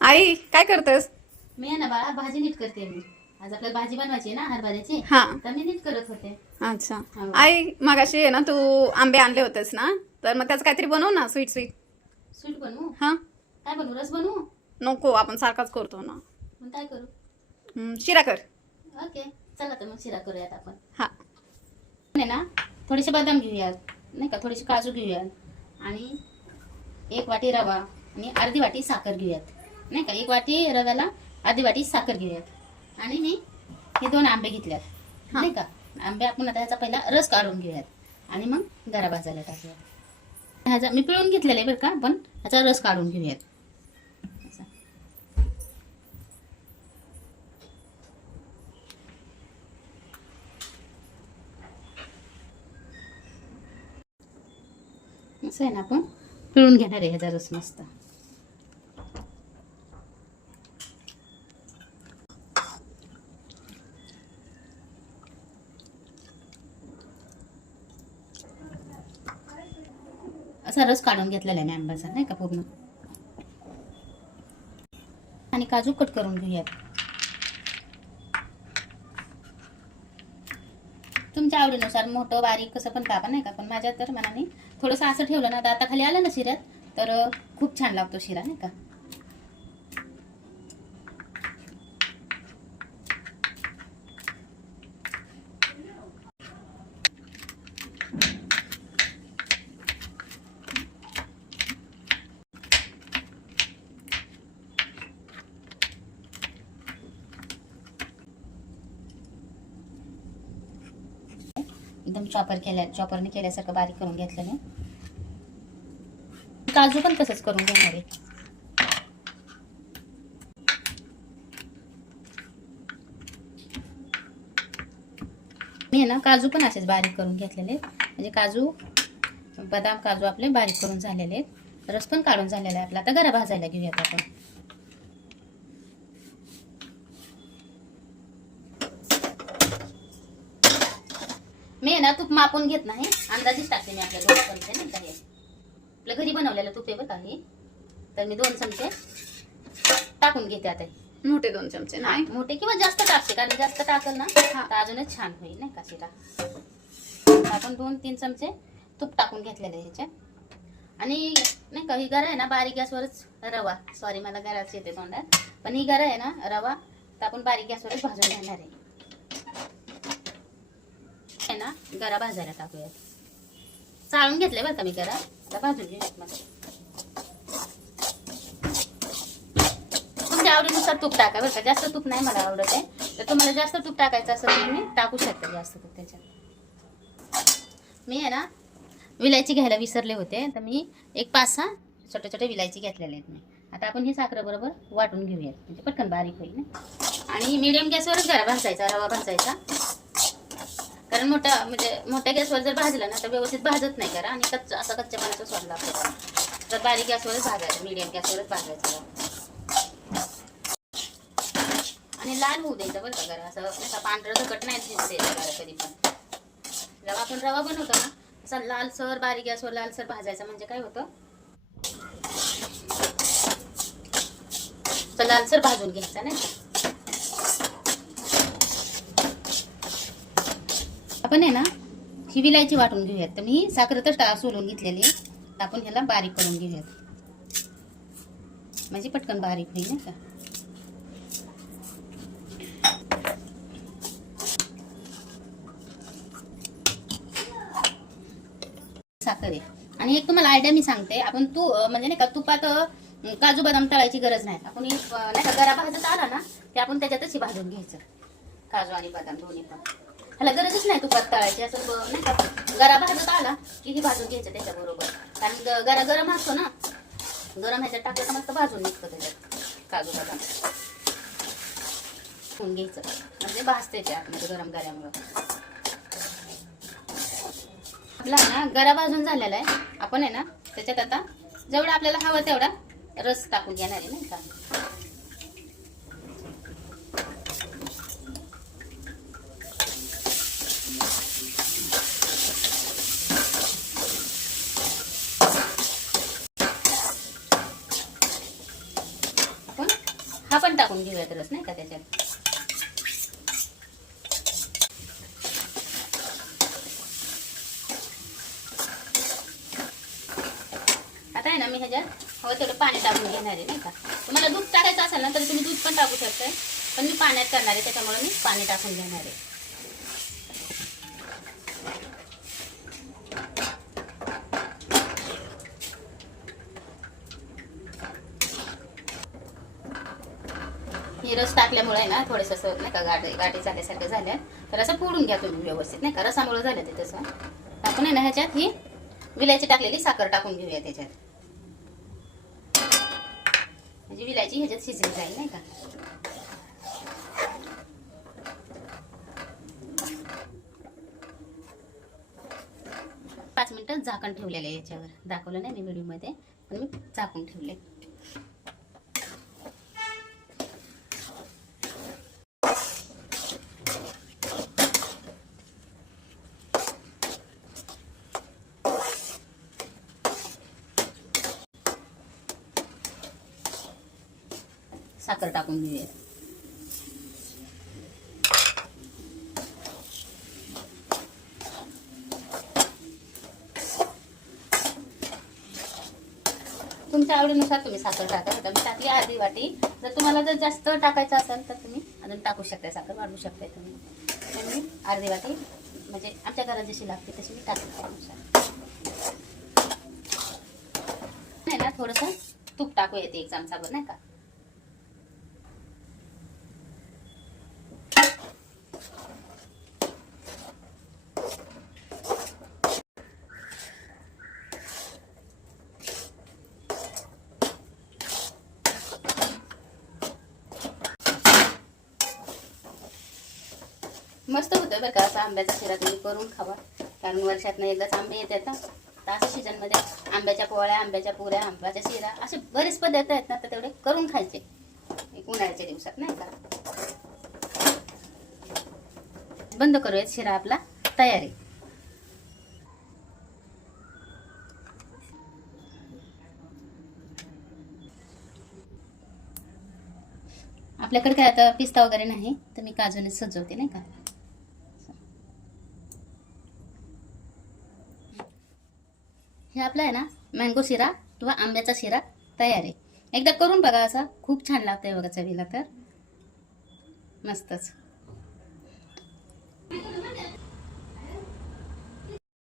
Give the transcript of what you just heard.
आई काय करतेस? मी आहे ना बाळा भाजी नीट करते मी. आज आपल्याला भाजी बनवायची आहे ना हरभऱ्याची. हा. तर मी नीट करत होते. अच्छा. हो. आई मगाशी आहे ना तू आंबे आणले होतेस ना, तर मग त्याचं काहीतरी बनव ना, स्वीट स्वीट. स्वीट बनवू? हा. काय बनवू? रस बनवू? नको, आपण सारखाच करतो ना. मग काय करू? शिरा कर. ओके, चला तर मग शिरा करूयात आपण. हा. आहे ना, थोडेसे बदाम घेऊयात, नाही का, थोडेसे काजू घेऊयात आणि 1 वाटी रवा आणि अर्धी वाटी साखर घेऊयात, नाही का. 1 वाटी रव्याला अर्धी वाटी साखर घेऊयात आणि मी हे 2 आंबे घेतल्यात, नाही का. आंबे आपण आता ह्याचा पहिला रस काढून घेऊयात आणि मग गरा भाजायला टाकूयात. ह्याचा मी पिळून घेतलेला आहे बरं का, पण ह्याचा रस काढून घेऊयात. असं आहे ना, आपण पिळून घेणार आहे ह्याचा रस मस्त. असा रस काढून घेतलेला आहे आंब्याचा, नाही का, पूर्ण. आणि काजू कट करून घेऊयात. तुमच्या आवडीनुसार मोठं बारीक कसं पण कापा, नाही का. पण माझ्या तर मनाने थोडंसं असं ठेवलं ना, आता खाली आलं ना शिऱ्यात, तर खूप छान लागतो शिरा, नाही का. एकदम चॉपरने केल्यासारखं बारीक करून घेतलं मी. काजू पण तसंच करून घेणार आहे. मी आहे ना काजू पण असेच बारीक करून घेतलेले, म्हणजे काजू बदाम काजू आपले बारीक करून झालेले आहेत. रस पण काढून झालेला आहे आपला. आता गरा भाजायला घेऊयात आपण. मी आहे ना तूप मापून घेत नाही, अंदाजीच टाकते मी. आपल्या 2 चमचे, नाही का, हे आपल्या घरी बनवलेलं तूप आहे बघा हे. तर मी 2 चमचे टाकून घेते आता. मोठे 2 चमचे नाही, मोठे किंवा जास्त टाकते, कारण जास्त टाकल ना तर अजूनच छान होईल, नाही का शिरा. आपण 2-3 चमचे तूप टाकून घेतलेले ह्याच्यात. आणि नाही का, ही गरा आहे ना बारीक गॅसवरच रवा, सॉरी मला गराच येते तोंडात, पण ही गरा आहे ना रवा तर आपण बारीक गॅसवरच भाजून घेणार आहे ना. गरा भाजायला टाकूयात. चाळून घेतले बरं का मी गरा. आता भाजून घेऊयात. मला तुमच्या आवडीनुसार तूप टाका बरं का. जास्त तूप नाही मला आवडत आहे, तर तुम्हाला जास्त तूप टाकायचं असेल तर तुम्ही टाकू शकता जास्त तूप त्याच्यात. मी आहे ना विलायची घ्यायला विसरले होते, तर मी एक 5-6 छोटे छोटे विलायची घेतलेले आहेत मी. आता आपण हे साखर बरोबर वाटून घेऊयात, म्हणजे पटकन बारीक होईल ना. आणि मीडियम गॅसवरच गरा भाजायचा, रवा भाजायचा. कारण मोठ्या गॅसवर जर भाजला ना तर व्यवस्थित भाजत नाही करा, आणि असा कच्च्यापणाचा स्वाद लागतो. तर बारीक गॅसवरच भाजायचं, मीडियम गॅसवरच भाजायचं. आणि लाल होऊ द्यायचं बरं का गरा. असं नाही का पांढरं धकट नाही दिसते गरा कधी पण. जेव्हा आपण रवा बनवतो ना, असा लालसर बारीक गॅसवर लालसर भाजायचा, म्हणजे काय होतं, तर लालसर भाजून घ्यायचा, नाही का. आपण आहे ना ही विलायची वाटून घेऊयात. तर मी साखरेतच सोलून घेतलेली, तर आपण ह्याला बारीक करून घेऊयात, म्हणजे पटकन बारीक होईल, नाही का. साखर आहे. आणि एक तुम्हाला आयडिया मी सांगते, आपण म्हणजे नाही का तुपात काजू बदाम तळायची गरज नाही. आपण नाही का गरा भाजत आला ना ते आपण त्याच्यातच भाजून घ्यायचं, काजू आणि बदाम दोन्ही पण. ह्याला गरजच नाही तुपात तळायची. असं नाही का गरा भाजत आला की ही भाजून घ्यायचं त्याच्याबरोबर, कारण गरा गरम असतो ना, गरम ह्याच्यात टाकलं तर मस्त भाजून निघतं त्याच्यात काजू बदाम. ठेवून घ्यायचं, म्हणजे भाजते ते आतमध्ये गरम गऱ्यामुळं. आपला ना गरा भाजून झालेला आहे. आपण आहे ना त्याच्यात आता जेवढा आपल्याला हवा तेवढा रस टाकून घेणार आहे, नाही का. आपण हा पण टाकून घेऊयात रस नाही का त्याच्यात. आता आहे ना मी ह्याच्यात हवं तेवढं पाणी टाकून घेणार आहे नाही का. तुम्हाला दूध टाकायचं असेल ना तर तुम्ही दूध पण टाकू शकताय, पण मी पाण्यात करणार आहे त्याच्यामुळे मी पाणी टाकून घेणार आहे. हे रस टाकल्यामुळे ना थोडंसं असं नाही का गाठी झाल्यासारखं झालं, तर असं फोडून घ्या तुम्ही व्यवस्थित नाही का. रसामुळे झालं ते तसं. टाकून आहे ना ह्याच्यात ही विलायची टाकलेली साखर टाकून घेऊया त्याच्यात, म्हणजे विलायची ह्याच्यात शिजली जाईल नाही का. 5 मिनिटं झाकण ठेवलेलं आहे याच्यावर. दाखवलं नाही मी व्हिडिओमध्ये, पण मी झाकून ठेवले. साखर टाकून घेऊया. तुमच्या आवडीनुसार तुम्ही साखर टाका. आता मी टाकली अर्धी वाटी. जर तुम्हाला जर जास्त टाकायचं असेल तर तुम्ही अजून टाकू शकता, साखर वाढवू शकता तुम्ही. तर मी अर्धी वाटी म्हणजे आमच्या घरात जशी लागते तशी मी टाकते त्यानुसार. नाही ना थोडंसं तूप टाकू येते 1 चमचाभर नाही का. मस्त होतं बरं का असा आंब्याचा शिरा. तुम्ही करून खावा, कारण वर्षातनं एकदाच आंबे येतात ना. तर असं सीजनमध्ये आंब्याच्या पोळ्या, आंब्याच्या पुऱ्या, आंब्याच्या शिरा असे बरेच पदार्थ आहेत ना, तर तेवढे करून खायचे एक उन्हाळ्याच्या दिवसात नाही का. बंद करूयात. शिरा आपला तयार आहे. आपल्याकडे काय आता पिस्ता वगैरे नाही, तर मी काजूने सजवते नाही का. हे आपला आहे ना मँगो शिरा किंवा आंब्याचा शिरा तयार आहे. एकदा करून बघा, असा खूप छान लागतंय बघा चवीला. तर मस्तच.